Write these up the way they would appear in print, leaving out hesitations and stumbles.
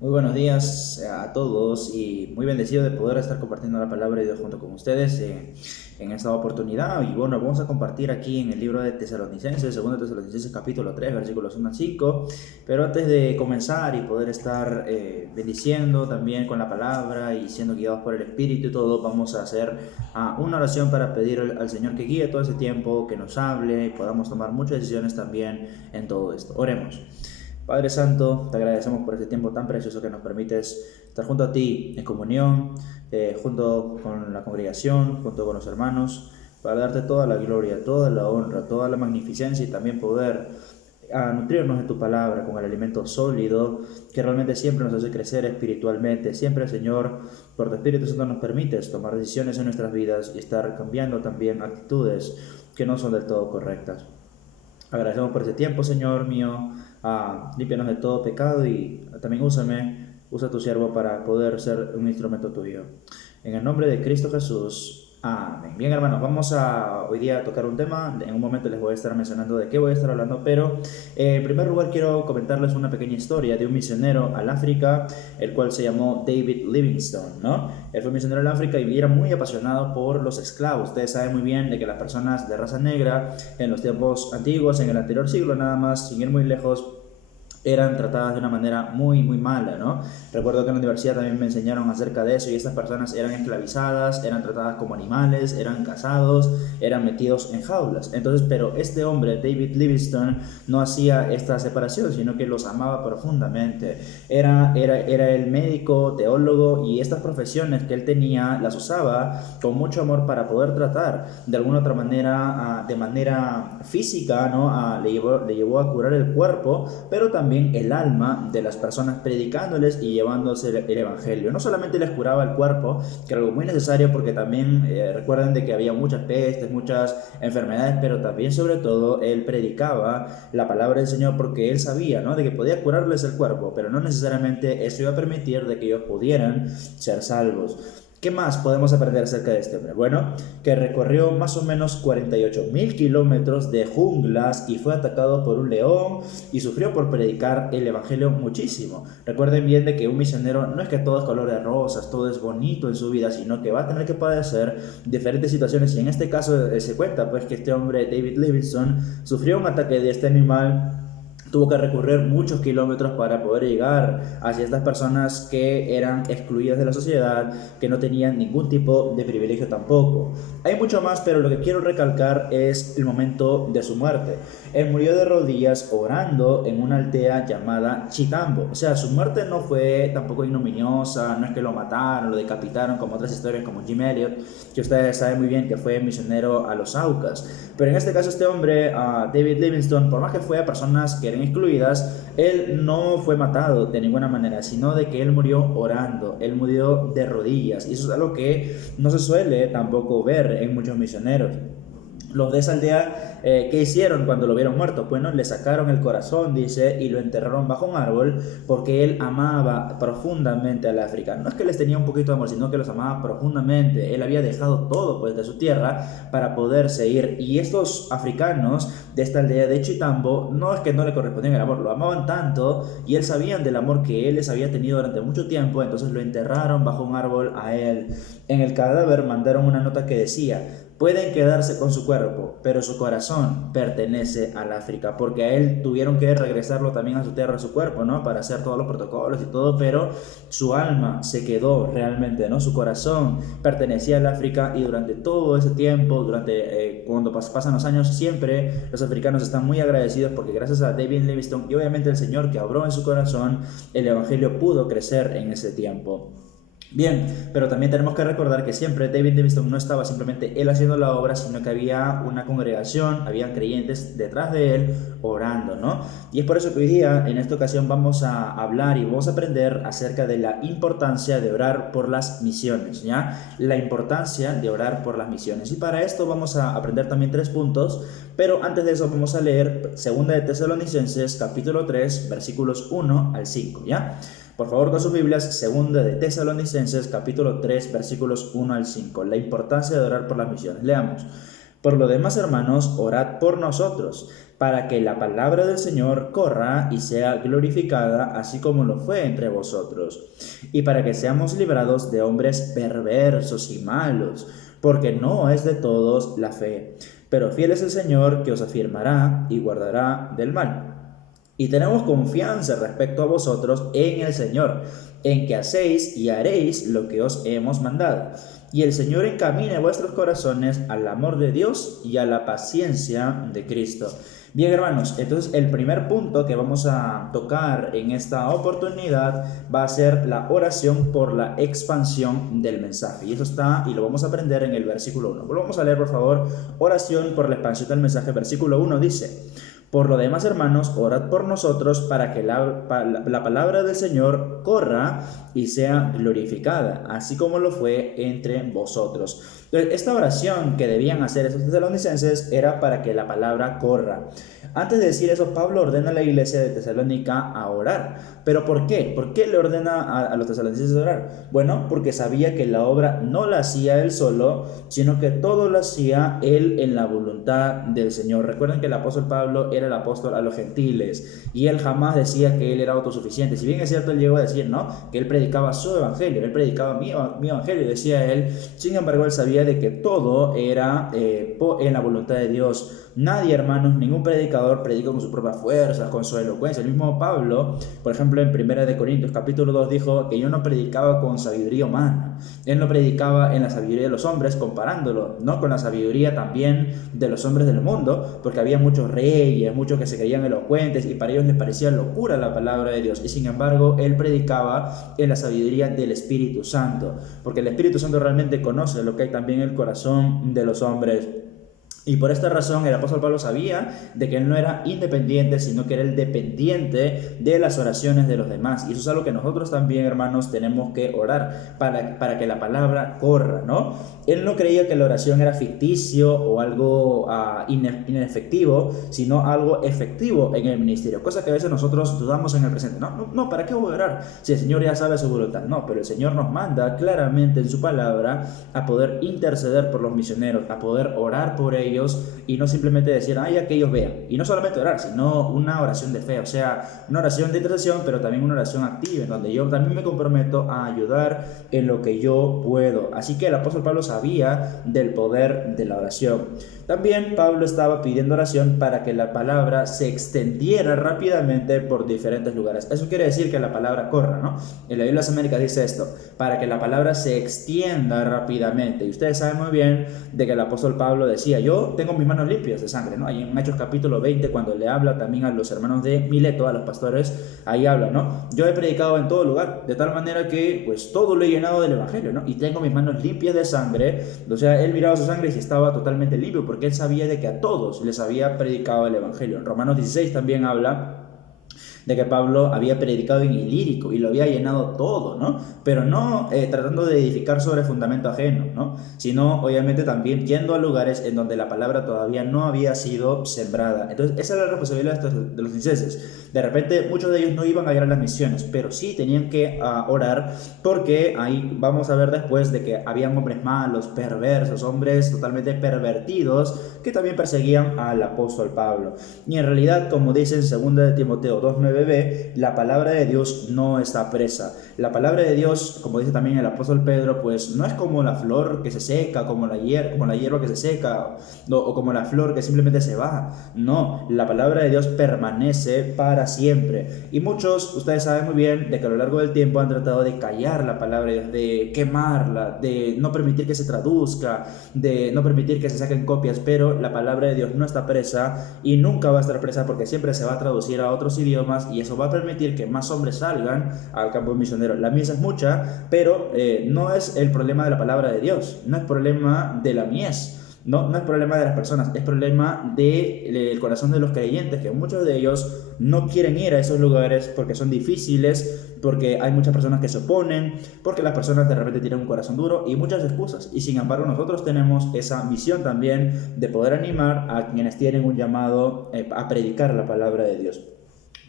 Muy buenos días a todos y muy bendecido de poder estar compartiendo la palabra de Dios junto con ustedes en esta oportunidad. Y bueno, vamos a compartir aquí en el libro de Tesalonicenses, segundo Tesalonicenses capítulo 3 versículos 1 al 5. Pero antes de comenzar y poder estar bendiciendo también con la palabra y siendo guiados por el Espíritu y todo, vamos a hacer una oración para pedir al Señor que guíe todo ese tiempo, que nos hable y podamos tomar muchas decisiones también en todo esto. Oremos. Padre Santo, te agradecemos por este tiempo tan precioso que nos permites estar junto a ti en comunión, junto con la congregación, junto con los hermanos, para darte toda la gloria, toda la honra, toda la magnificencia y también poder nutrirnos de tu palabra con el alimento sólido que realmente siempre nos hace crecer espiritualmente. Siempre, Señor, por tu Espíritu Santo nos permites tomar decisiones en nuestras vidas y estar cambiando también actitudes que no son del todo correctas. Agradecemos por ese tiempo, Señor mío. Límpianos de todo pecado y también usa tu siervo para poder ser un instrumento tuyo. En el nombre de Cristo Jesús. Amén. Bien, hermanos, vamos a hoy día a tocar un tema. En un momento les voy a estar mencionando de qué voy a estar hablando, pero en primer lugar quiero comentarles una pequeña historia de un misionero al África, el cual se llamó David Livingstone, ¿no? Él fue misionero al África y era muy apasionado por los esclavos. Ustedes saben muy bien de que las personas de raza negra en los tiempos antiguos, en el anterior siglo nada más, sin ir muy lejos, eran tratadas de una manera muy mala, ¿no? Recuerdo que en la universidad también me enseñaron acerca de eso y estas personas eran esclavizadas, eran tratadas como animales, eran cazados, eran metidos en jaulas. Entonces, pero este hombre, David Livingstone, no hacía esta separación, sino que los amaba profundamente. Era el médico, teólogo y estas profesiones que él tenía las usaba con mucho amor para poder tratar de alguna otra manera, de manera física, ¿no? Le llevó a curar el cuerpo, pero también el alma de las personas, predicándoles y llevándose el evangelio. No solamente les curaba el cuerpo, que era algo muy necesario porque también recuerden de que había muchas pestes, muchas enfermedades, pero también sobre todo él predicaba la palabra del Señor porque él sabía, ¿no?, de que podía curarles el cuerpo, pero no necesariamente eso iba a permitir de que ellos pudieran ser salvos. ¿Qué más podemos aprender acerca de este hombre? Bueno, que recorrió más o menos 48.000 kilómetros de junglas y fue atacado por un león y sufrió por predicar el evangelio muchísimo. Recuerden bien de que un misionero no es que todo es color de rosas, todo es bonito en su vida, sino que va a tener que padecer diferentes situaciones y en este caso se cuenta pues que este hombre, David Livingstone, sufrió un ataque de este animal. Tuvo que recorrer muchos kilómetros para poder llegar hacia estas personas que eran excluidas de la sociedad, que no tenían ningún tipo de privilegio tampoco. Hay mucho más, pero lo que quiero recalcar es el momento de su muerte. Él murió de rodillas orando en una aldea llamada Chitambo. O sea, su muerte no fue tampoco ignominiosa, no es que lo mataron, lo decapitaron como otras historias como Jim Elliot, que ustedes saben muy bien que fue misionero a los Aucas. Pero en este caso este hombre, David Livingstone, por más que fue a personas que eran excluidas, él no fue matado de ninguna manera, sino de que él murió orando, él murió de rodillas, y eso es algo que no se suele tampoco ver en muchos misioneros. Los de esa aldea, ¿qué hicieron cuando lo vieron muerto? Bueno, le sacaron el corazón, dice, y lo enterraron bajo un árbol porque él amaba profundamente al África. No es que les tenía un poquito de amor, sino que los amaba profundamente. Él había dejado todo pues de su tierra para poderse ir. Y estos africanos de esta aldea de Chitambo, no es que no le correspondían el amor, lo amaban tanto y él sabían del amor que él les había tenido durante mucho tiempo, entonces lo enterraron bajo un árbol a él. En el cadáver mandaron una nota que decía: pueden quedarse con su cuerpo, pero su corazón pertenece al África, porque a él tuvieron que regresarlo también a su tierra, a su cuerpo, ¿no?, para hacer todos los protocolos y todo, pero su alma se quedó realmente, ¿no? Su corazón pertenecía al África y durante todo ese tiempo, cuando pasan los años, siempre los africanos están muy agradecidos porque gracias a David Livingstone y obviamente el Señor que obró en su corazón, el Evangelio pudo crecer en ese tiempo. Bien, pero también tenemos que recordar que siempre David Livingstone no estaba simplemente él haciendo la obra, sino que había una congregación, habían creyentes detrás de él orando, ¿no? Y es por eso que hoy día, en esta ocasión, vamos a hablar y vamos a aprender acerca de la importancia de orar por las misiones, ¿ya? La importancia de orar por las misiones. Y para esto vamos a aprender también 3 puntos, pero antes de eso vamos a leer 2 de Tesalonicenses, capítulo 3, versículos 1 al 5, ¿ya? Por favor, con sus Biblias, segunda de Tesalonicenses, capítulo 3, versículos 1 al 5. La importancia de orar por las misiones. Leamos. Por lo demás, hermanos, orad por nosotros, para que la palabra del Señor corra y sea glorificada, así como lo fue entre vosotros, y para que seamos librados de hombres perversos y malos, porque no es de todos la fe. Pero fiel es el Señor, que os afirmará y guardará del mal. Y tenemos confianza respecto a vosotros en el Señor, en que hacéis y haréis lo que os hemos mandado. Y el Señor encamine vuestros corazones al amor de Dios y a la paciencia de Cristo. Bien, hermanos, entonces el primer punto que vamos a tocar en esta oportunidad va a ser la oración por la expansión del mensaje. Y eso está, y lo vamos a aprender en el versículo 1. Volvamos a leer, por favor, oración por la expansión del mensaje. Versículo 1 dice: por lo demás, hermanos, orad por nosotros para que la palabra del Señor corra y sea glorificada, así como lo fue entre vosotros. Entonces, esta oración que debían hacer esos tesalonicenses era para que la palabra corra. Antes de decir eso, Pablo ordena a la iglesia de Tesalónica a orar. ¿Pero por qué? ¿Por qué le ordena a los tesalonicenses a orar? Bueno, porque sabía que la obra no la hacía él solo, sino que todo lo hacía él en la voluntad del Señor. Recuerden que el apóstol Pablo era el apóstol a los gentiles y él jamás decía que él era autosuficiente. Si bien es cierto, él llegó a decir, ¿no?, que él predicaba su evangelio, él predicaba mi evangelio, decía él. Sin embargo, él sabía de que todo era en la voluntad de Dios. Nadie, hermanos, ningún predicador predica con sus propias fuerzas, con su elocuencia. El mismo Pablo, por ejemplo, en 1 Corintios capítulo 2 dijo que yo no predicaba con sabiduría humana. Él no predicaba en la sabiduría de los hombres, comparándolo, ¿no?, con la sabiduría también de los hombres del mundo, porque había muchos reyes, muchos que se creían elocuentes y para ellos les parecía locura la palabra de Dios. Y sin embargo, él predicaba en la sabiduría del Espíritu Santo, porque el Espíritu Santo realmente conoce lo que hay también en el corazón de los hombres. Y por esta razón el apóstol Pablo sabía de que él no era independiente, sino que era el dependiente de las oraciones de los demás. Y eso es algo que nosotros también, hermanos, tenemos que orar para que la palabra corra, ¿no? Él no creía que la oración era ficticio o algo inefectivo, sino algo efectivo en el ministerio. Cosa que a veces nosotros dudamos en el presente. No, ¿para qué voy a orar si el Señor ya sabe su voluntad? No, pero el Señor nos manda claramente en su palabra a poder interceder por los misioneros, a poder orar por ellos, y no simplemente decir, ya que ellos vean. Y no solamente orar, sino una oración de fe, o sea, una oración de intercesión, pero también una oración activa, en donde yo también me comprometo a ayudar en lo que yo puedo. Así que el apóstol Pablo sabía del poder de la oración. También Pablo estaba pidiendo oración para que la palabra se extendiera rápidamente por diferentes lugares. Eso quiere decir que la palabra corra, ¿no? En la Biblia de las Américas dice esto, para que la palabra se extienda rápidamente. Y ustedes saben muy bien de que el apóstol Pablo decía, yo tengo mis manos limpias de sangre, ¿no? Ahí en Hechos capítulo 20, cuando le habla también a los hermanos de Mileto, a los pastores, ahí habla, ¿no? Yo he predicado en todo lugar, de tal manera que pues todo lo he llenado del evangelio, ¿no? Y tengo mis manos limpias de sangre. O sea, él miraba su sangre y estaba totalmente limpio, porque él sabía de que a todos les había predicado el evangelio. En Romanos 16 también habla de que Pablo había predicado en Ilírico y lo había llenado todo, ¿no? Pero no tratando de edificar sobre fundamento ajeno, ¿no? Sino obviamente también yendo a lugares en donde la palabra todavía no había sido sembrada. Entonces esa era la responsabilidad de los licencias. De repente muchos de ellos no iban a ir a las misiones, pero sí tenían que orar, porque ahí vamos a ver después de que habían hombres malos, perversos, hombres totalmente pervertidos que también perseguían al apóstol Pablo. Y en realidad, como dice en 2 de Timoteo 2:9b, la palabra de Dios no está presa. La palabra de Dios, como dice también el apóstol Pedro, pues no es como la flor que se seca, como la hierba que se seca, o como la flor que simplemente se va. No, la palabra de Dios permanece para siempre. Y muchos, ustedes saben muy bien, de que a lo largo del tiempo han tratado de callar la palabra de Dios, de quemarla, de no permitir que se traduzca, de no permitir que se saquen copias, pero la palabra de Dios no está presa y nunca va a estar presa, porque siempre se va a traducir a otros idiomas y eso va a permitir que más hombres salgan al campo misionero. La mies es mucha, pero no es el problema de la palabra de Dios, no es problema de la mies. No es problema de las personas, es problema del corazón de los creyentes, que muchos de ellos no quieren ir a esos lugares porque son difíciles, porque hay muchas personas que se oponen, porque las personas de repente tienen un corazón duro y muchas excusas. Y sin embargo nosotros tenemos esa misión también de poder animar a quienes tienen un llamado a predicar la palabra de Dios.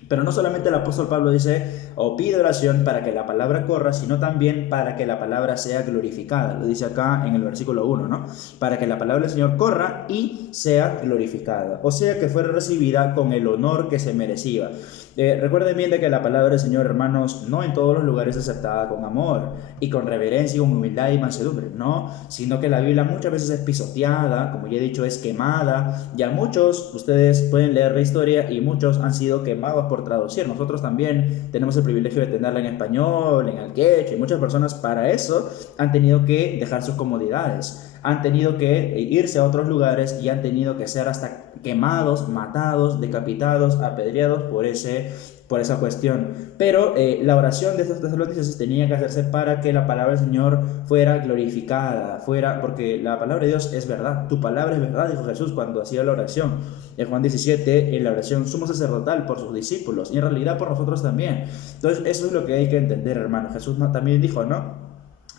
Pero no solamente el apóstol Pablo dice o pide oración para que la palabra corra, sino también para que la palabra sea glorificada. Lo dice acá en el versículo 1, ¿no? Para que la palabra del Señor corra y sea glorificada. O sea, que fuera recibida con el honor que se merecía. Recuerden bien de que la palabra del Señor, hermanos, no en todos los lugares es aceptada con amor y con reverencia y con humildad y mansedumbre, no, sino que la Biblia muchas veces es pisoteada, como ya he dicho, es quemada. Ya muchos, ustedes pueden leer la historia y muchos han sido quemados por traducir. Nosotros también tenemos el privilegio de tenerla en español, en el quechua, y muchas personas para eso han tenido que dejar sus comodidades. Han tenido que irse a otros lugares y han tenido que ser hasta quemados, matados, decapitados, apedreados por esa cuestión. Pero la oración de estos tesalonicenses tenía que hacerse para que la palabra del Señor fuera glorificada, porque la palabra de Dios es verdad. Tu palabra es verdad, dijo Jesús cuando hacía la oración. En Juan 17, en la oración sumo sacerdotal por sus discípulos y en realidad por nosotros también. Entonces eso es lo que hay que entender, hermano. Jesús también dijo, ¿no?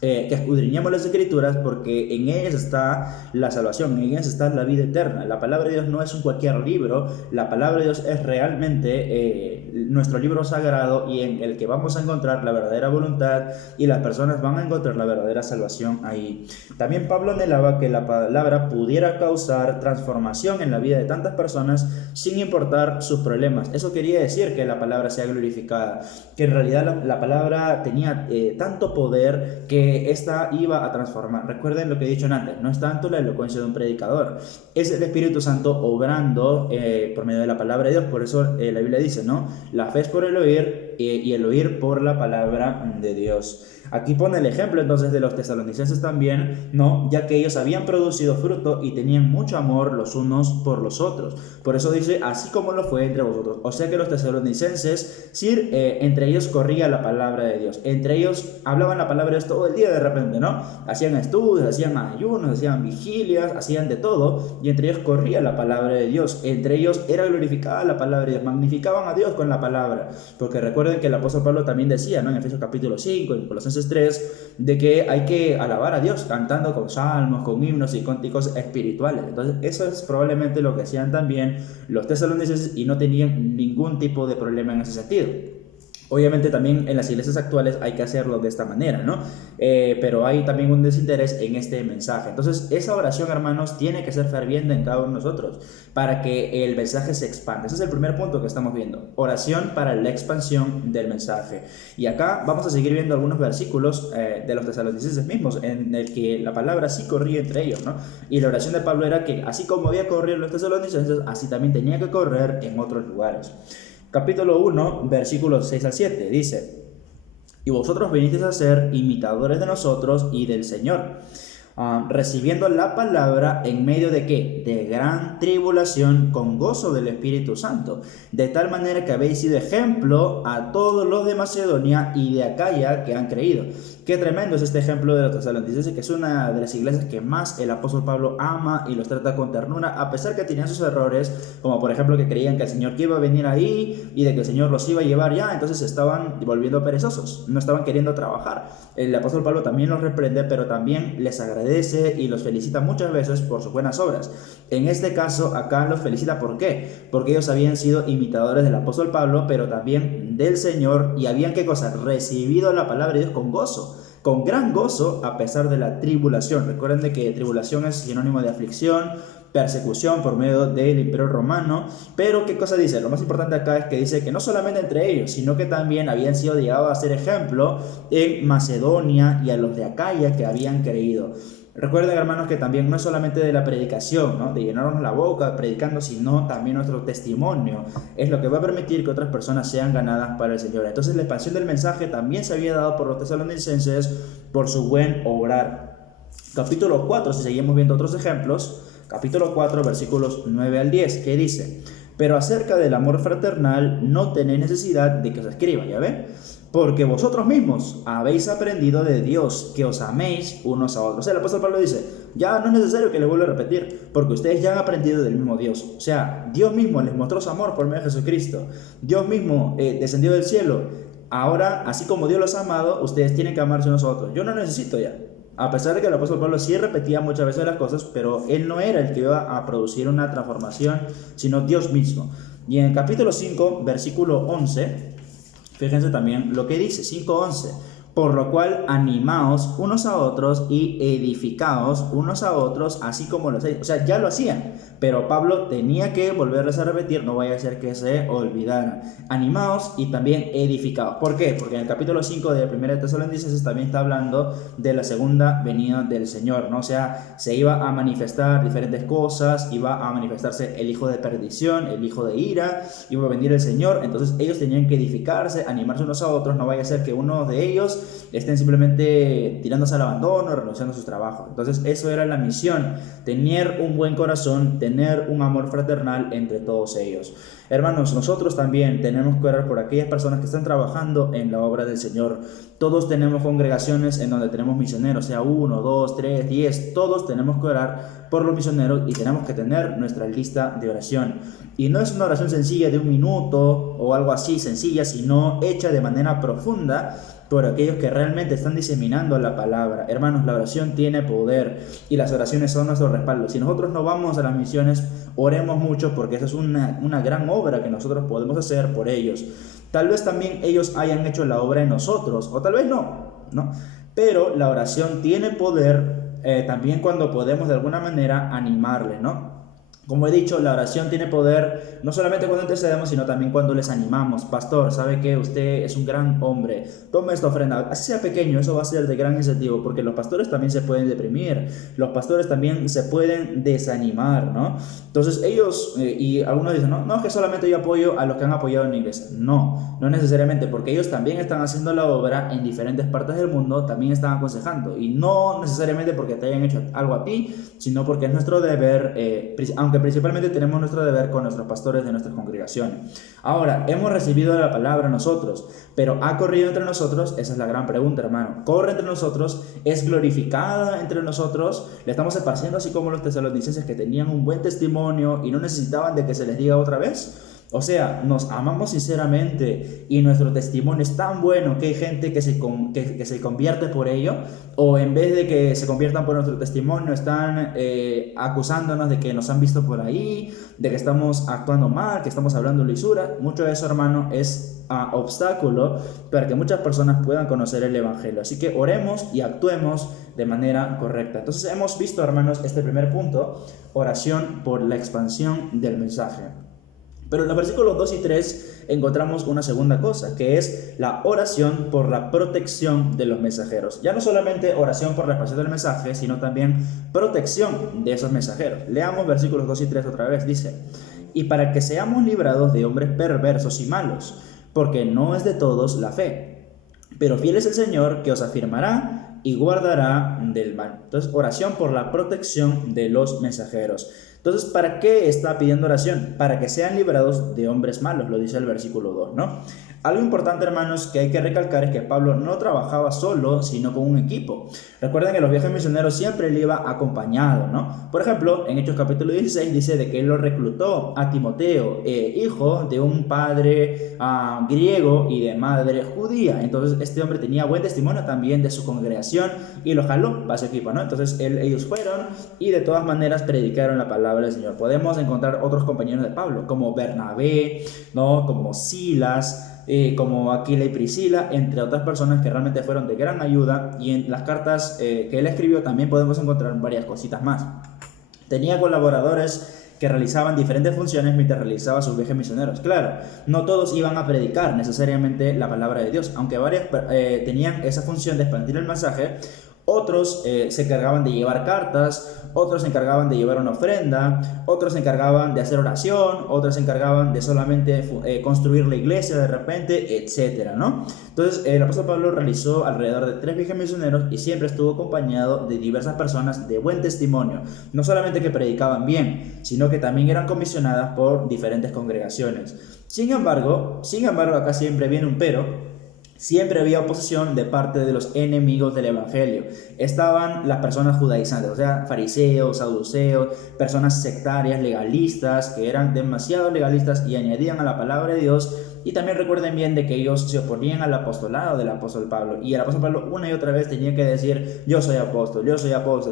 Que escudriñemos las escrituras porque en ellas está la salvación, en ellas está la vida eterna. La palabra de Dios no es un cualquier libro, la palabra de Dios es realmente nuestro libro sagrado y en el que vamos a encontrar la verdadera voluntad y las personas van a encontrar la verdadera salvación ahí. También Pablo anhelaba que la palabra pudiera causar transformación en la vida de tantas personas sin importar sus problemas. Eso quería decir que la palabra sea glorificada, que en realidad la palabra tenía tanto poder que esta iba a transformar. Recuerden lo que he dicho antes, no es tanto la elocuencia de un predicador, es el Espíritu Santo obrando por medio de la palabra de Dios. Por eso la Biblia dice, ¿no? La fe es por el oír y el oír por la palabra de Dios. Aquí pone el ejemplo entonces de los tesalonicenses también, ¿no? Ya que ellos habían producido fruto y tenían mucho amor los unos por los otros. Por eso dice, así como lo fue entre vosotros. O sea que los tesalonicenses, sí, entre ellos corría la palabra de Dios. Entre ellos hablaban la palabra de Dios todo el día de repente, ¿no? Hacían estudios, hacían ayunos, hacían vigilias, hacían de todo. Y entre ellos corría la palabra de Dios. Entre ellos era glorificada la palabra de Dios. Magnificaban a Dios con la palabra. Porque recuerden que el apóstol Pablo también decía, ¿no? En Efesios capítulo 5, en Colosenses 3, de que hay que alabar a Dios cantando con salmos, con himnos y cánticos espirituales. Entonces eso es probablemente lo que hacían también los tesalonicenses y no tenían ningún tipo de problema en ese sentido. Obviamente también en las iglesias actuales hay que hacerlo de esta manera, ¿no? Pero hay también un desinterés en este mensaje. Entonces esa oración, hermanos, tiene que ser ferviente en cada uno de nosotros para que el mensaje se expanda. Ese es el primer punto que estamos viendo. Oración para la expansión del mensaje. Y acá vamos a seguir viendo algunos versículos de los tesalonicenses mismos en el que la palabra sí corría entre ellos, ¿no? Y la oración de Pablo era que así como había corrido en los tesalonicenses, así también tenía que correr en otros lugares. Capítulo 1, versículos 6 al 7, dice: y vosotros vinisteis a ser imitadores de nosotros y del Señor, recibiendo la palabra en medio de ¿qué? De gran tribulación con gozo del Espíritu Santo, de tal manera que habéis sido ejemplo a todos los de Macedonia y de Acaya que han creído. Qué tremendo es este ejemplo de los tesalonicenses, que es una de las iglesias que más el apóstol Pablo ama y los trata con ternura, a pesar que tenían sus errores, como por ejemplo que creían que el Señor iba a venir ahí y de que el Señor los iba a llevar ya, entonces estaban volviendo perezosos, no estaban queriendo trabajar. El apóstol Pablo también los reprende, pero también les agradece y los felicita muchas veces por sus buenas obras. En este caso, acá los felicita, ¿por qué? Porque ellos habían sido imitadores del apóstol Pablo, pero también del Señor, y habían, ¿qué cosa? Recibido la palabra de Dios con gozo, con gran gozo, a pesar de la tribulación. Recuerden de que tribulación es sinónimo de aflicción, persecución por medio del imperio romano. Pero ¿qué cosa dice? Lo más importante acá es que dice que no solamente entre ellos, sino que también habían sido llegados a ser ejemplo en Macedonia y a los de Acaya que habían creído. Recuerden, hermanos, que también no es solamente de la predicación, ¿no? De llenarnos la boca predicando, sino también nuestro testimonio es lo que va a permitir que otras personas sean ganadas para el Señor. Entonces la expansión del mensaje también se había dado por los tesalonicenses por su buen obrar. Capítulo 4, si seguimos viendo otros ejemplos, capítulo 4, versículos 9 al 10, que dice: pero acerca del amor fraternal no tenéis necesidad de que os escriba, ¿ya ven? Porque vosotros mismos habéis aprendido de Dios que os améis unos a otros. O sea, el apóstol Pablo dice, ya no es necesario que le vuelva a repetir, porque ustedes ya han aprendido del mismo Dios. O sea, Dios mismo les mostró su amor por medio de Jesucristo. Dios mismo descendió del cielo. Ahora, así como Dios los ha amado, ustedes tienen que amarse unos a otros. Yo no necesito ya. A pesar de que el apóstol Pablo sí repetía muchas veces las cosas, pero él no era el que iba a producir una transformación, sino Dios mismo. Y en el capítulo 5, versículo 11, fíjense también lo que dice, 5:11. Por lo cual animaos unos a otros y edificaos unos a otros, así como lo hacéis. O sea, ya lo hacían, pero Pablo tenía que volverles a repetir, no vaya a ser que se olvidaran. Animaos y también edificaos. ¿Por qué? Porque en el capítulo 5 de 1 de Tesalonicenses también está hablando de la segunda venida del Señor, ¿no? O sea, se iba a manifestar diferentes cosas, iba a manifestarse el hijo de perdición, el hijo de ira, iba a venir el Señor. Entonces ellos tenían que edificarse, animarse unos a otros, no vaya a ser que uno de ellos estén simplemente tirándose al abandono, renunciando a sus trabajos. Entonces eso era la misión, tener un buen corazón, tener un amor fraternal entre todos ellos. Hermanos, nosotros también tenemos que orar por aquellas personas que están trabajando en la obra del Señor. Todos tenemos congregaciones en donde tenemos misioneros, sea 1, 2, 3, 10, todos tenemos que orar por los misioneros y tenemos que tener nuestra lista de oración. Y no es una oración sencilla de 1 minuto o algo así sencilla, sino hecha de manera profunda por aquellos que realmente están diseminando la palabra. Hermanos, la oración tiene poder y las oraciones son nuestro respaldo. Si nosotros no vamos a las misiones, oremos mucho porque esa es una gran obra que nosotros podemos hacer por ellos. Tal vez también ellos hayan hecho la obra en nosotros, o tal vez no. Pero la oración tiene poder también cuando podemos de alguna manera animarles, ¿no? Como he dicho, la oración tiene poder no solamente cuando intercedemos, sino también cuando les animamos. Pastor, ¿sabe que usted es un gran hombre? Tome esta ofrenda, así sea pequeño, eso va a ser de gran incentivo, porque los pastores también se pueden deprimir, los pastores también se pueden desanimar, ¿no? Entonces ellos, y algunos dicen, no, es que solamente yo apoyo a los que han apoyado en la iglesia. No necesariamente, porque ellos también están haciendo la obra en diferentes partes del mundo, también están aconsejando, y no necesariamente porque te hayan hecho algo a ti, sino porque es nuestro deber, aunque principalmente tenemos nuestro deber con nuestros pastores de nuestras congregaciones. Ahora, hemos recibido la palabra nosotros, pero ¿ha corrido entre nosotros? Esa es la gran pregunta, hermano. ¿Corre entre nosotros? ¿Es glorificada entre nosotros? ¿Le estamos esparciendo así como los tesalonicenses que tenían un buen testimonio y no necesitaban de que se les diga otra vez? O sea, nos amamos sinceramente y nuestro testimonio es tan bueno que hay gente que se convierte por ello, o en vez de que se conviertan por nuestro testimonio están acusándonos de que nos han visto por ahí, de que estamos actuando mal, que estamos hablando lisura. Mucho de eso, hermano, es obstáculo para que muchas personas puedan conocer el Evangelio. Así que oremos y actuemos de manera correcta. Entonces hemos visto, hermanos, este primer punto, oración por la expansión del mensaje. Pero en los versículos 2 y 3 encontramos una segunda cosa, que es la oración por la protección de los mensajeros. Ya no solamente oración por la expansión del mensaje, sino también protección de esos mensajeros. Leamos versículos 2 y 3 otra vez. Dice, y para que seamos librados de hombres perversos y malos, porque no es de todos la fe, pero fiel es el Señor que os afirmará y guardará del mal. Entonces, oración por la protección de los mensajeros. Entonces, ¿para qué está pidiendo oración? Para que sean librados de hombres malos, lo dice el versículo 2, ¿no? Algo importante, hermanos, que hay que recalcar es que Pablo no trabajaba solo, sino con un equipo. Recuerden que los viajes misioneros siempre él iba acompañado, ¿no? Por ejemplo, en Hechos capítulo 16 dice de que él lo reclutó a Timoteo, hijo de un padre griego y de madre judía. Entonces, este hombre tenía buen testimonio también de su congregación y lo jaló para su equipo, ¿no? Entonces, ellos fueron y de todas maneras predicaron la palabra del Señor. Podemos encontrar otros compañeros de Pablo, como Bernabé, ¿no? Como Silas, como Aquila y Priscila, entre otras personas que realmente fueron de gran ayuda, y en las cartas que él escribió también podemos encontrar varias cositas más. Tenía colaboradores que realizaban diferentes funciones mientras realizaba sus viajes misioneros. Claro, no todos iban a predicar necesariamente la palabra de Dios, aunque varias tenían esa función de expandir el mensaje. Otros se encargaban de llevar cartas, otros se encargaban de llevar una ofrenda, otros se encargaban de hacer oración, otros se encargaban de solamente construir la iglesia de repente, etcétera, ¿no? Entonces el apóstol Pablo realizó alrededor de 3 viajes misioneros y siempre estuvo acompañado de diversas personas de buen testimonio, no solamente que predicaban bien, sino que también eran comisionadas por diferentes congregaciones. Sin embargo, acá siempre viene un pero. siempre había oposición de parte de los enemigos del evangelio. Estaban las personas judaizantes, o sea, fariseos, saduceos, personas sectarias, legalistas, que eran demasiado legalistas y añadían a la palabra de Dios. Y también recuerden bien de que ellos se oponían al apostolado del apóstol Pablo, y el apóstol Pablo una y otra vez tenía que decir: yo soy apóstol,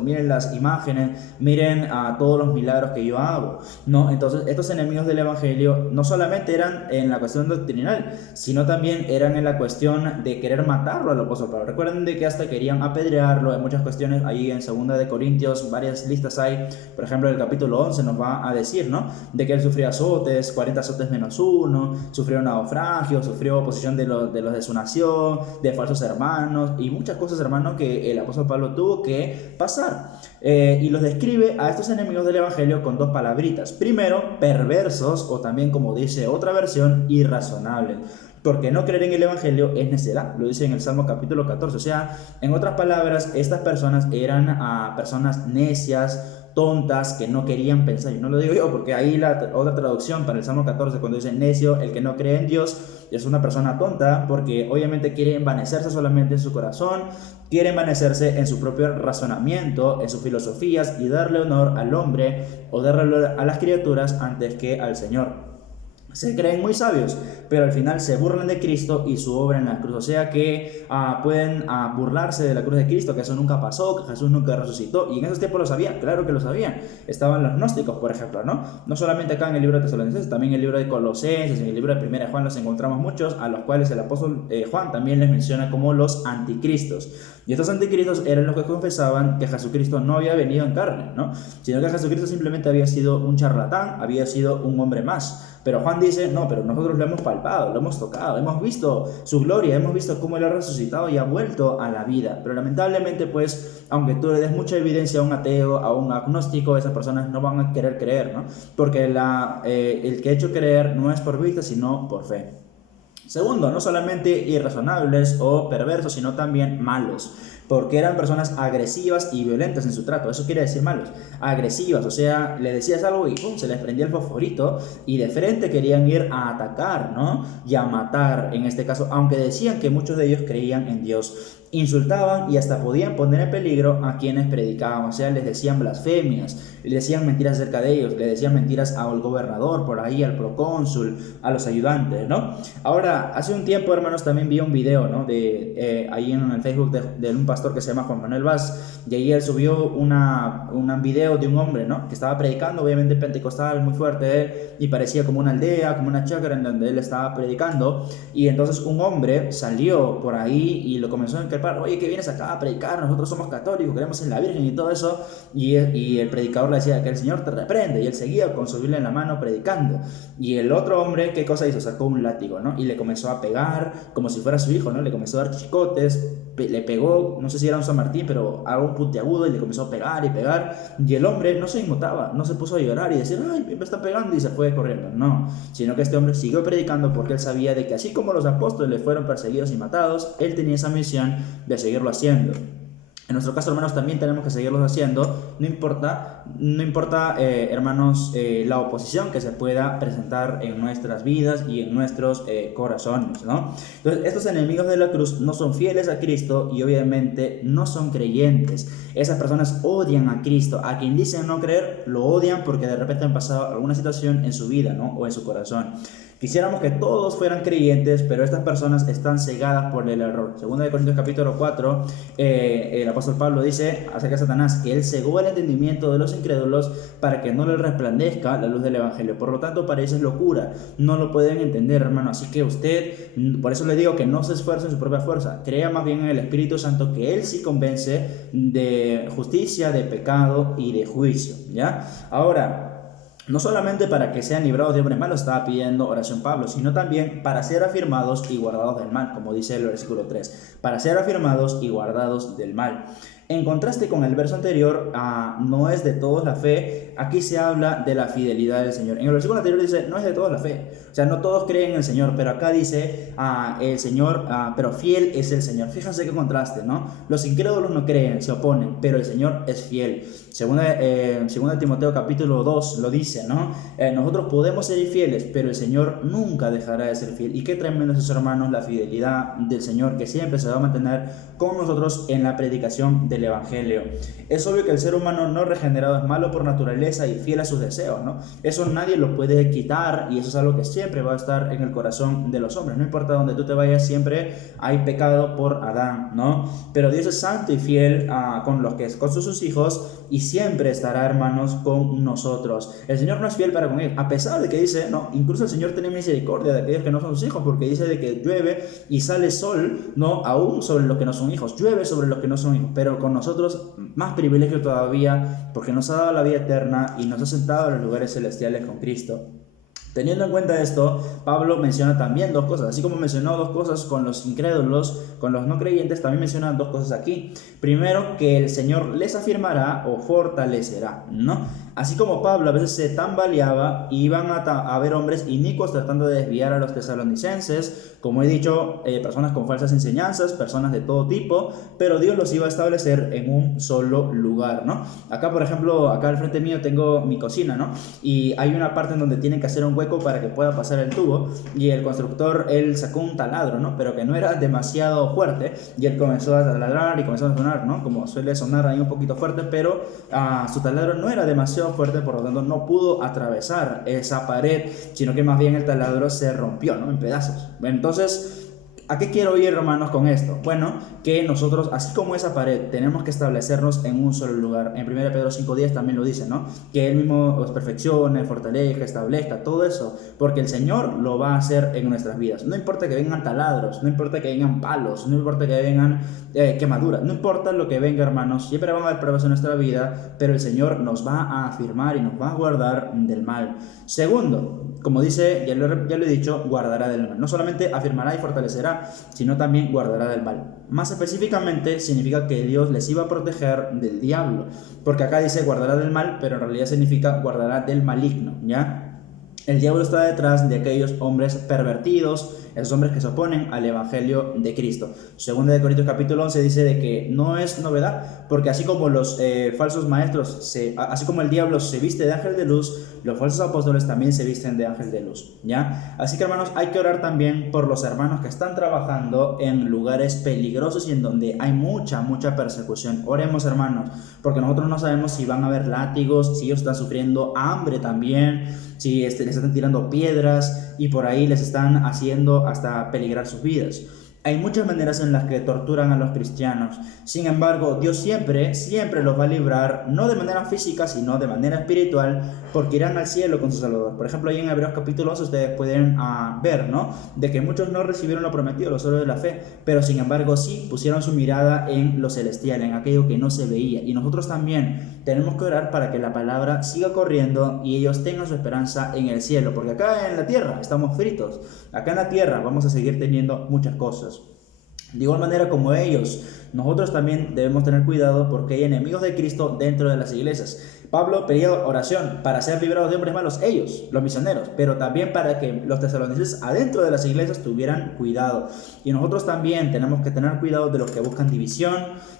miren las imágenes, miren a todos los milagros que yo hago, ¿no? Entonces estos enemigos del evangelio no solamente eran en la cuestión doctrinal, sino también eran en la cuestión de querer matarlo al apóstol Pablo. Recuerden de que hasta querían apedrearlo en muchas cuestiones. Ahí en 2 de Corintios varias listas hay, por ejemplo el capítulo 11 nos va a decir, ¿no?, de que él sufría azotes, 40 azotes menos uno, sufrió naufragio, sufrió oposición de los de su nación, de falsos hermanos y muchas cosas, hermano, que el apóstol Pablo tuvo que pasar. Y los describe a estos enemigos del evangelio con dos palabritas. Primero, perversos, o también, como dice otra versión, irrazonables. Porque no creer en el evangelio es necedad, lo dice en el Salmo capítulo 14. O sea, en otras palabras, estas personas eran personas necias, tontas, que no querían pensar. Y no lo digo yo, porque ahí la otra traducción para el Salmo 14, cuando dice necio, el que no cree en Dios, es una persona tonta, porque obviamente quiere envanecerse solamente en su corazón, quiere envanecerse en su propio razonamiento, en sus filosofías, y darle honor al hombre o darle honor a las criaturas antes que al Señor. Se creen muy sabios, pero al final se burlan de Cristo y su obra en la cruz. O sea que pueden burlarse de la cruz de Cristo, que eso nunca pasó, que Jesús nunca resucitó. Y en esos tiempos lo sabían, claro que lo sabían. Estaban los gnósticos, por ejemplo, ¿no? No solamente acá en el libro de Tesalonicenses, también en el libro de Colosenses, en el libro de 1 Juan los encontramos muchos, a los cuales el apóstol Juan también les menciona como los anticristos. Y estos anticristos eran los que confesaban que Jesucristo no había venido en carne, ¿no?, sino que Jesucristo simplemente había sido un charlatán, había sido un hombre más. Pero Juan dice: no, pero nosotros lo hemos palpado, lo hemos tocado, hemos visto su gloria, hemos visto cómo él ha resucitado y ha vuelto a la vida. Pero lamentablemente, pues, aunque tú le des mucha evidencia a un ateo, a un agnóstico, esas personas no van a querer creer, ¿no? Porque el que ha hecho creer no es por vista, sino por fe. Segundo, no solamente irrazonables o perversos, sino también malos, porque eran personas agresivas y violentas en su trato. Eso quiere decir malos, agresivas, o sea, le decías algo y ¡pum!, se les prendía el fosforito y de frente querían ir a atacar, ¿no?, y a matar, en este caso, aunque decían que muchos de ellos creían en Dios. Insultaban y hasta podían poner en peligro a quienes predicaban, o sea, les decían blasfemias, les decían mentiras acerca de ellos, les decían mentiras al gobernador, por ahí, al procónsul, a los ayudantes, ¿no? Ahora, hace un tiempo, hermanos, también vi un video, ¿no?, ahí en el Facebook de un pastor que se llama Juan Manuel Vaz, y ahí él subió un video de un hombre, ¿no?, que estaba predicando, obviamente pentecostal, muy fuerte, y parecía como una aldea, como una chacra en donde él estaba predicando, y entonces un hombre salió por ahí y lo comenzó a increpar: oye, ¿qué vienes acá a predicar? Nosotros somos católicos, creemos en la Virgen y todo eso. Y el predicador le decía que el Señor te reprende, y él seguía con su Biblia en la mano predicando. Y el otro hombre, ¿qué cosa hizo? Sacó un látigo, ¿no?, y le comenzó a pegar como si fuera su hijo, ¿no? Le comenzó a dar chicotes, le pegó, no sé si era un San Martín, pero algo puntiagudo, y le comenzó a pegar y pegar. Y el hombre no se inmutaba, no se puso a llorar y decir: ay, me está pegando, y se fue corriendo. No, sino que este hombre siguió predicando, porque él sabía de que así como los apóstoles fueron perseguidos y matados, él tenía esa misión de seguirlo haciendo. En nuestro caso, hermanos, también tenemos que seguirlos haciendo, no importa, hermanos, la oposición que se pueda presentar en nuestras vidas y en nuestros corazones, ¿no? Entonces, estos enemigos de la cruz no son fieles a Cristo y obviamente no son creyentes. Esas personas odian a Cristo. A quien dicen no creer, lo odian porque de repente han pasado alguna situación en su vida, ¿no?, o en su corazón. Quisiéramos que todos fueran creyentes, pero estas personas están cegadas por el error. 2 de Corintios capítulo 4, el apóstol Pablo dice acerca de Satanás que él cegó el entendimiento de los incrédulos para que no les resplandezca la luz del evangelio. Por lo tanto, para ellos es locura, no lo pueden entender, hermano. Así que usted, por eso le digo que no se esfuerce en su propia fuerza, crea más bien en el Espíritu Santo, que él sí convence de justicia, de pecado y de juicio, ¿ya? Ahora, no solamente para que sean librados de hombres malos estaba pidiendo oración Pablo, sino también para ser afirmados y guardados del mal, como dice el versículo 3, para ser afirmados y guardados del mal. En contraste con el verso anterior, no es de todos la fe, aquí se habla de la fidelidad del Señor. En el versículo anterior dice, no es de todos la fe, o sea, no todos creen en el Señor, pero acá dice, el Señor, pero fiel es el Señor. Fíjense qué contraste, ¿no? Los incrédulos no creen, se oponen, pero el Señor es fiel. Segunda Timoteo capítulo 2 lo dice, ¿no? Nosotros podemos ser infieles, pero el Señor nunca dejará de ser fiel. Y qué tremendo es, hermanos, la fidelidad del Señor, que siempre se va a mantener con nosotros en la predicación del Evangelio. Es obvio que el ser humano no regenerado es malo por naturaleza y fiel a sus deseos, ¿no? Eso nadie lo puede quitar, y eso es algo que siempre va a estar en el corazón de los hombres. No importa donde tú te vayas, siempre hay pecado por Adán, ¿no? Pero Dios es santo y fiel con sus hijos, y siempre estará, hermanos, con nosotros. El Señor no es fiel para con ellos, a pesar de que dice, no, incluso el Señor tiene misericordia de aquellos que no son sus hijos, porque dice de que llueve y sale sol, no, aún sobre los que no son hijos, llueve sobre los que no son hijos, pero con nosotros más privilegio todavía, porque nos ha dado la vida eterna y nos ha sentado en los lugares celestiales con Cristo. Teniendo en cuenta esto, Pablo menciona también dos cosas. Así como mencionó dos cosas con los incrédulos, con los no creyentes, también menciona dos cosas aquí. Primero, que el Señor les afirmará o fortalecerá, ¿no? Así como Pablo a veces se tambaleaba, iban a haber hombres inicuos tratando de desviar a los tesalonicenses, como he dicho, personas con falsas enseñanzas, personas de todo tipo, pero Dios los iba a establecer en un solo lugar, ¿no? Acá, por ejemplo, acá al frente mío tengo mi cocina, ¿no? Y hay una parte en donde tienen que hacer un hueco para que pueda pasar el tubo, y el constructor, él sacó un taladro, ¿no? Pero que no era demasiado fuerte, y él comenzó a taladrar y comenzó a sonar, ¿no? Como suele sonar ahí un poquito fuerte, pero su taladro no era demasiado fuerte, por lo tanto no pudo atravesar esa pared, sino que más bien el taladro se rompió, ¿no? En pedazos. Entonces, ¿a qué quiero ir, hermanos, con esto? Bueno, que nosotros, así como esa pared, tenemos que establecernos en un solo lugar. En 1 Pedro 5:10 también lo dice, ¿no? Que Él mismo os perfeccione, fortalezca, establezca, todo eso, porque el Señor lo va a hacer en nuestras vidas. No importa que vengan taladros, no importa que vengan palos, no importa que vengan quemaduras, no importa lo que venga, hermanos, siempre van a haber pruebas en nuestra vida, pero el Señor nos va a afirmar y nos va a guardar del mal. Segundo, como dice, ya lo he dicho, guardará del mal. No solamente afirmará y fortalecerá, sino también guardará del mal. Más específicamente significa que Dios les iba a proteger del diablo, porque acá dice guardará del mal, pero en realidad significa guardará del maligno, ¿ya? El diablo está detrás de aquellos hombres pervertidos, esos hombres que se oponen al Evangelio de Cristo. Segunda de Corintios capítulo 11 dice de que no es novedad, porque así como los falsos maestros, así como el diablo se viste de ángel de luz, los falsos apóstoles también se visten de ángel de luz, ¿ya? Así que, hermanos, hay que orar también por los hermanos que están trabajando en lugares peligrosos y en donde hay mucha persecución. Oremos, hermanos, porque nosotros no sabemos si van a haber látigos, si ellos están sufriendo hambre también, si les están tirando piedras y por ahí les están haciendo hasta peligrar sus vidas. Hay muchas maneras en las que torturan a los cristianos. Sin embargo, Dios siempre los va a librar, no de manera física, sino de manera espiritual, porque irán al cielo con su Salvador. Por ejemplo, ahí en Hebreos capítulo 11 ustedes pueden ver, ¿no? De que muchos no recibieron lo prometido, los héroes de la fe, pero sin embargo sí pusieron su mirada en lo celestial, en aquello que no se veía. Y nosotros también tenemos que orar para que la palabra siga corriendo y ellos tengan su esperanza en el cielo, porque acá en la tierra estamos fritos. Acá en la tierra vamos a seguir teniendo muchas cosas. De igual manera como ellos, nosotros también debemos tener cuidado porque hay enemigos de Cristo dentro de las iglesias. Pablo pedía oración para ser librados de hombres malos, ellos, los misioneros, pero también para que los tesalonicenses adentro de las iglesias tuvieran cuidado. Y nosotros también tenemos que tener cuidado de los que buscan división,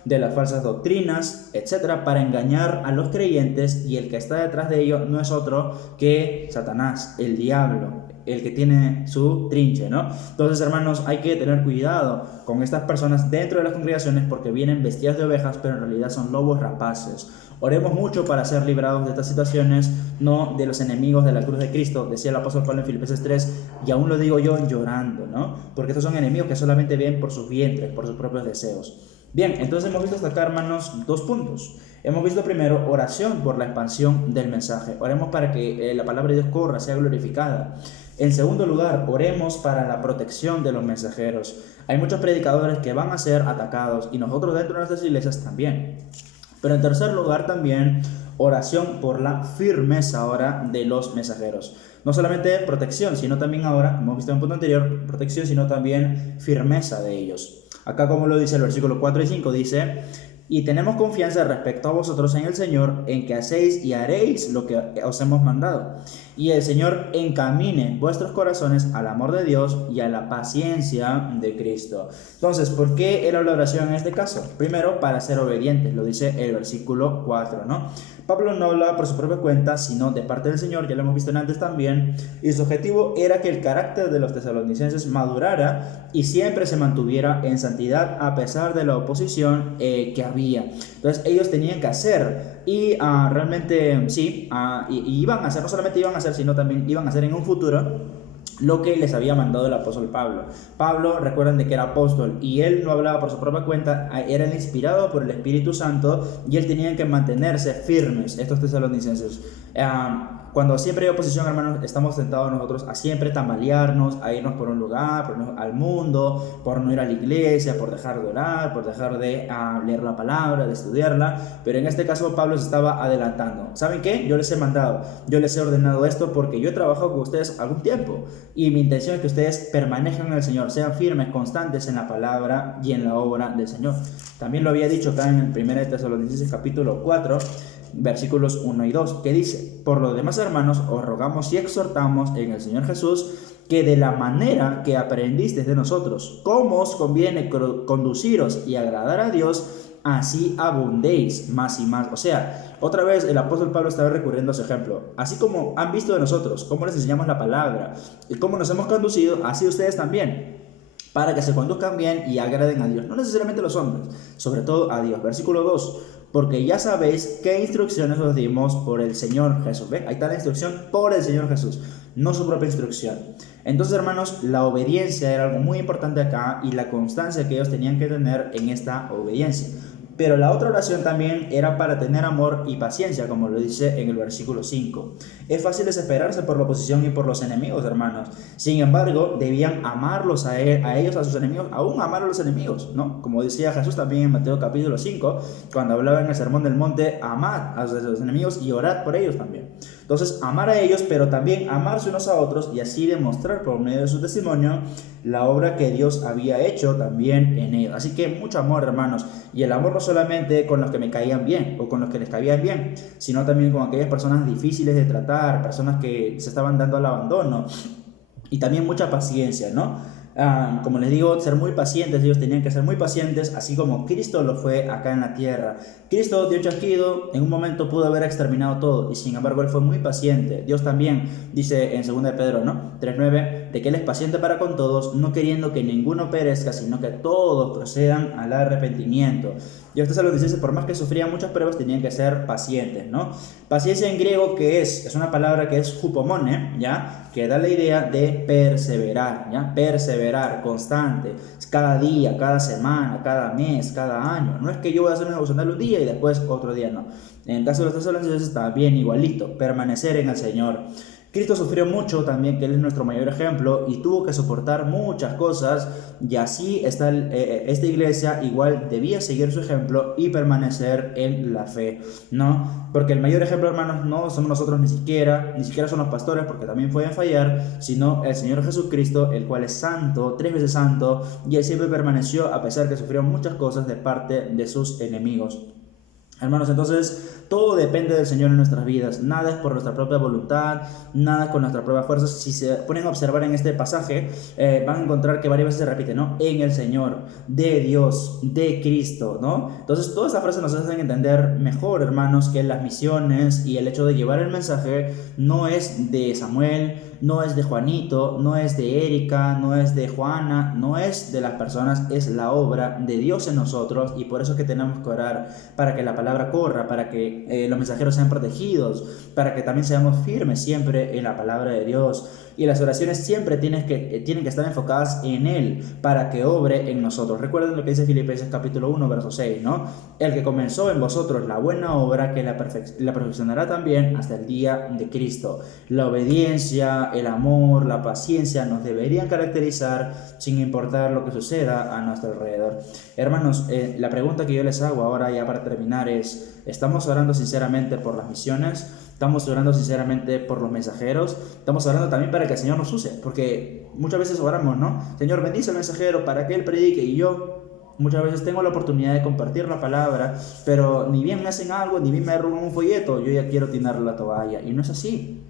de las falsas doctrinas, etcétera, para engañar a los creyentes, y el que está detrás de ello no es otro que Satanás, el diablo, el que tiene su trinche, ¿no? Entonces, hermanos, hay que tener cuidado con estas personas dentro de las congregaciones porque vienen vestidas de ovejas, pero en realidad son lobos rapaces. Oremos mucho para ser librados de estas situaciones, no de los enemigos de la cruz de Cristo, decía el apóstol Pablo en Filipenses 3, y aún lo digo yo llorando, ¿no? Porque estos son enemigos que solamente ven por sus vientres, por sus propios deseos. Bien, entonces hemos visto hasta acá, hermanos, dos puntos. Hemos visto primero oración por la expansión del mensaje. Oremos para que la palabra de Dios corra, sea glorificada. En segundo lugar, oremos para la protección de los mensajeros. Hay muchos predicadores que van a ser atacados y nosotros dentro de nuestras iglesias también. Pero en tercer lugar también, oración por la firmeza ahora de los mensajeros. No solamente protección, sino también ahora, como hemos visto en el punto anterior, protección, sino también firmeza de ellos. Acá, como lo dice el versículo 4 y 5, dice: Y tenemos confianza respecto a vosotros en el Señor, en que hacéis y haréis lo que os hemos mandado. Y el Señor encamine vuestros corazones al amor de Dios y a la paciencia de Cristo. Entonces, ¿por qué era la oración en este caso? Primero, para ser obedientes, lo dice el versículo 4, ¿no? Pablo no hablaba por su propia cuenta, sino de parte del Señor, ya lo hemos visto antes también, y su objetivo era que el carácter de los tesalonicenses madurara y siempre se mantuviera en santidad a pesar de la oposición que había. Entonces ellos tenían que hacer y realmente sí, y iban a hacer, no solamente iban a hacer, sino también iban a hacer en un futuro lo que les había mandado el apóstol Pablo. Pablo, recuerden de que era apóstol y él no hablaba por su propia cuenta, era el inspirado por el Espíritu Santo y él tenía que mantenerse firmes, estos tesalonicenses. Cuando siempre hay oposición, hermanos, estamos tentados nosotros a siempre tambalearnos, a irnos por un lugar, por irnos al mundo, por no ir a la iglesia, por dejar de orar, por dejar de leer la palabra, de estudiarla. Pero en este caso Pablo se estaba adelantando. ¿Saben qué? Yo les he mandado, yo les he ordenado esto porque yo he trabajado con ustedes algún tiempo y mi intención es que ustedes permanezcan en el Señor, sean firmes, constantes en la palabra y en la obra del Señor. También lo había dicho acá en el 1 Tesalonicenses capítulo 4, versículos 1 y 2, que dice: por lo demás, hermanos, os rogamos y exhortamos en el Señor Jesús que de la manera que aprendisteis de nosotros, cómo os conviene conduciros y agradar a Dios, así abundéis más y más. O sea, otra vez el apóstol Pablo estaba recurriendo a su ejemplo. Así como han visto de nosotros, cómo les enseñamos la palabra y cómo nos hemos conducido, así ustedes también, para que se conduzcan bien y agraden a Dios, no necesariamente a los hombres, sobre todo a Dios. Versículo 2, porque ya sabéis qué instrucciones os dimos por el Señor Jesús. ¿Ven? Ahí está la instrucción por el Señor Jesús, no su propia instrucción. Entonces, hermanos, la obediencia era algo muy importante acá y la constancia que ellos tenían que tener en esta obediencia. Pero la otra oración también era para tener amor y paciencia, como lo dice en el versículo 5. Es fácil desesperarse por la oposición y por los enemigos, hermanos. Sin embargo, debían amarlos a ellos, a sus enemigos, aún amar a los enemigos, ¿no? Como decía Jesús también en Mateo capítulo 5, cuando hablaba en el Sermón del Monte: amad a los enemigos y orad por ellos también. Entonces, amar a ellos, pero también amarse unos a otros y así demostrar por medio de su testimonio la obra que Dios había hecho también en ellos. Así que mucho amor, hermanos, y el amor no solamente con los que me caían bien o con los que les caían bien, sino también con aquellas personas difíciles de tratar, personas que se estaban dando al abandono, y también mucha paciencia, ¿no? Como les digo, ser muy pacientes, ellos tenían que ser muy pacientes, así como Cristo lo fue acá en la tierra. Cristo dio un chasquido, en un momento pudo haber exterminado todo, y sin embargo Él fue muy paciente. Dios también dice en 2 de Pedro, ¿no? 3:9, de que Él es paciente para con todos, no queriendo que ninguno perezca, sino que todos procedan al arrepentimiento. Y ustedes lo dicen, por más que sufrían muchas pruebas, tenían que ser pacientes, ¿no? Paciencia en griego, ¿qué es? Es una palabra que es hupomone, ¿ya? Que da la idea de perseverar, ¿ya? Perseverar, constante, cada día, cada semana, cada mes, cada año. No es que yo voy a hacer una devocional un día y después otro día, no. En el caso de los tesalonicenses está bien, igualito, permanecer en el Señor. Cristo sufrió mucho también, que Él es nuestro mayor ejemplo, y tuvo que soportar muchas cosas, y así está esta iglesia igual debía seguir su ejemplo y permanecer en la fe, ¿no? Porque el mayor ejemplo, hermanos, no somos nosotros ni siquiera son los pastores, porque también pueden fallar, sino el Señor Jesucristo, el cual es santo, 3 veces santo, y Él siempre permaneció a pesar que sufrió muchas cosas de parte de sus enemigos. Hermanos, entonces todo depende del Señor en nuestras vidas, nada es por nuestra propia voluntad, nada es con nuestra propia fuerza. Si se ponen a observar en este pasaje, van a encontrar que varias veces se repite, ¿no? En el Señor, de Dios, de Cristo, ¿no? Entonces toda esta frase nos hace entender mejor, hermanos, que las misiones y el hecho de llevar el mensaje no es de Samuel, no es de Juanito, no es de Erika, no es de Juana, no es de las personas, es la obra de Dios en nosotros, y por eso es que tenemos que orar para que la palabra corra, para que los mensajeros sean protegidos, para que también seamos firmes siempre en la palabra de Dios. Y las oraciones siempre tienen que estar enfocadas en Él para que obre en nosotros. Recuerden lo que dice Filipenses capítulo 1, verso 6, ¿no? El que comenzó en vosotros la buena obra, que la perfeccionará también hasta el día de Cristo. La obediencia, el amor, la paciencia nos deberían caracterizar sin importar lo que suceda a nuestro alrededor. Hermanos, la pregunta que yo les hago ahora ya para terminar es: ¿estamos orando sinceramente por las misiones? ¿Estamos orando sinceramente por los mensajeros? Estamos orando también para que el Señor nos use, porque muchas veces oramos, ¿no? Señor, bendice al mensajero para que él predique, y yo muchas veces tengo la oportunidad de compartir la palabra, pero ni bien me hacen algo, ni bien me roban un folleto, yo ya quiero tirar la toalla. Y no es así.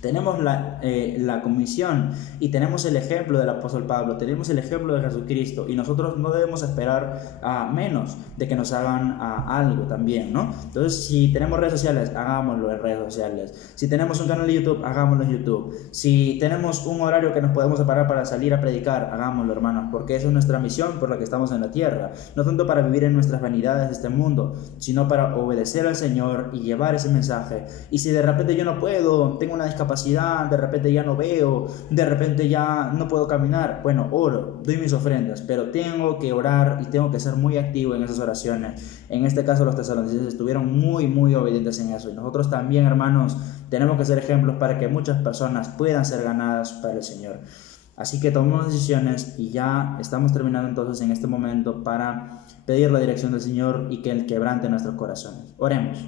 Tenemos la comisión y tenemos el ejemplo del apóstol Pablo, tenemos el ejemplo de Jesucristo, y nosotros no debemos esperar a menos de que nos hagan algo también, ¿no? Entonces, si tenemos redes sociales, hagámoslo en redes sociales. Si tenemos un canal de YouTube, hagámoslo en YouTube. Si tenemos un horario que nos podemos separar para salir a predicar, hagámoslo, hermanos, porque esa es nuestra misión por la que estamos en la tierra. No tanto para vivir en nuestras vanidades de este mundo, sino para obedecer al Señor y llevar ese mensaje. Y si de repente yo no puedo, tengo una discapacidad, de repente ya no veo, de repente ya no puedo caminar, bueno, oro, doy mis ofrendas, pero tengo que orar y tengo que ser muy activo en esas oraciones. En este caso los tesalonicenses estuvieron muy obedientes en eso, y nosotros también, hermanos, tenemos que ser ejemplos para que muchas personas puedan ser ganadas para el Señor. Así que tomamos decisiones y ya estamos terminando entonces en este momento para pedir la dirección del Señor y que Él quebrante nuestros corazones. Oremos.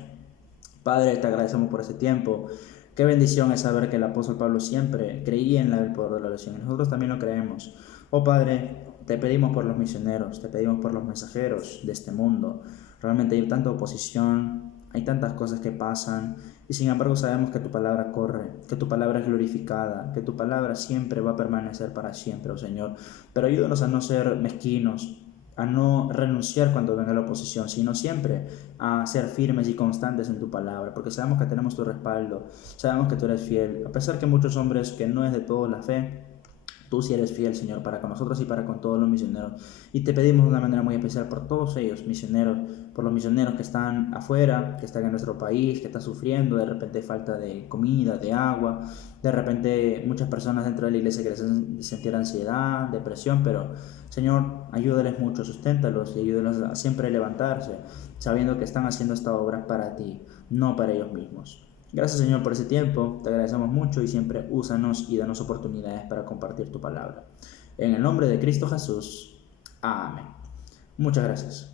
Padre, te agradecemos por este tiempo. Qué bendición es saber que el apóstol Pablo siempre creía en el poder de la oración. Nosotros también lo creemos. Oh Padre, te pedimos por los misioneros, te pedimos por los mensajeros de este mundo. Realmente hay tanta oposición, hay tantas cosas que pasan, y sin embargo sabemos que tu palabra corre, que tu palabra es glorificada, que tu palabra siempre va a permanecer para siempre, oh Señor. Pero ayúdanos a no ser mezquinos, a no renunciar cuando venga la oposición, sino siempre a ser firmes y constantes en tu palabra, porque sabemos que tenemos tu respaldo, sabemos que tú eres fiel, a pesar que muchos hombres que no es de todos la fe, tú sí eres fiel, Señor, para con nosotros y para con todos los misioneros. Y te pedimos de una manera muy especial por todos ellos, misioneros, por los misioneros que están afuera, que están en nuestro país, que están sufriendo, de repente falta de comida, de agua, de repente muchas personas dentro de la iglesia que les hacen sentir ansiedad, depresión, pero Señor, ayúdales mucho, susténtalos y ayúdalos a siempre levantarse, sabiendo que están haciendo esta obra para ti, no para ellos mismos. Gracias, Señor, por ese tiempo, te agradecemos mucho y siempre úsanos y danos oportunidades para compartir tu palabra. En el nombre de Cristo Jesús, amén. Muchas gracias.